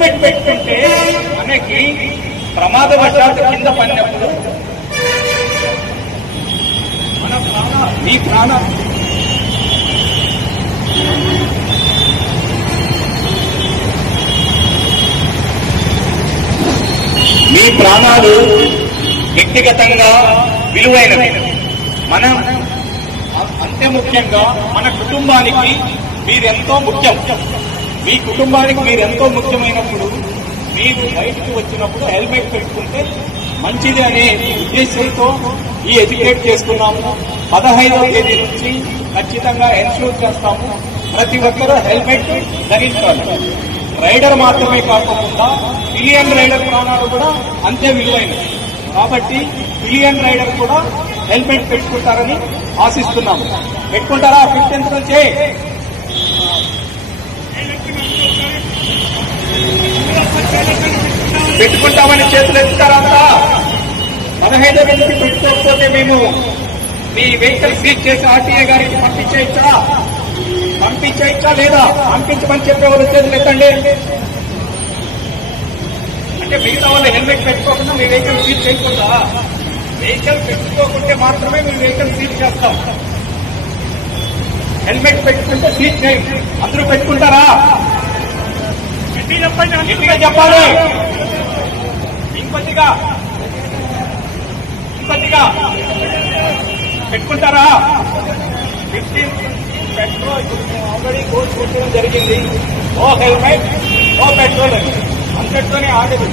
Helmet పెట్టుకుంటే మనకి ప్రమాదవశాత్తు కింద పడినప్పుడు మీ ప్రాణాలు వ్యక్తిగతంగా విలువైనవి. మనం అంతే ముఖ్యంగా మన కుటుంబానికి మీరెంతో ముఖ్యం. మీ కుటుంబానికి మీరెంతో ముఖ్యమైనప్పుడు మీరు బయటకు వచ్చినప్పుడు హెల్మెట్ పెట్టుకుంటే మంచిది అనే ఉద్దేశంతో ఈ ఎడ్యుకేట్ చేస్తున్నాము. 15వ తేదీ నుంచి ఖచ్చితంగా ఎన్ష్యూర్ చేస్తాము. ప్రతి ఒక్కరూ హెల్మెట్ ధరించాలి. రైడర్ మాత్రమే కాకుండా పిలియన్ రైడర్ ప్రాణాలు కూడా అంతే విలువైనవి. కాబట్టి పిలియన్ రైడర్ కూడా హెల్మెట్ పెట్టుకుంటారని ఆశిస్తున్నాము. పెట్టుకుంటారా 15th నుంచే? పెట్టుకుంటామని చేతులు ఎత్తుతారా అంతా? 15వ నుంచి పెట్టుకోకపోతే మేము మీ వెహికల్ సీజ్ చేసి ఆర్టీఏ గారికి పంపించేయచ్చా లేదా? పంపించమని చెప్పేవాళ్ళు చేతులు ఎత్తండి. అంటే మిగతా వాళ్ళు హెల్మెట్ పెట్టుకోకుండా మీ వెహికల్ సీజ్ చేయకుండా, వెహికల్ పెట్టుకోకుంటే మాత్రమే మీ వెహికల్ సీజ్ చేస్తాం. హెల్మెట్ పెట్టుకుంటే సీజ్ చేయండి. అందరూ పెట్టుకుంటారా? గట్టిగా చెప్పాలి. ఇంకొద్దిగా పెట్టుకుంటారా? 15 పెట్రోల్ ఆల్రెడీ కోర్టు కొట్టడం జరిగింది. నో హెల్మెట్ నో పెట్రోల్ అని అంతటితోనే ఆగదు.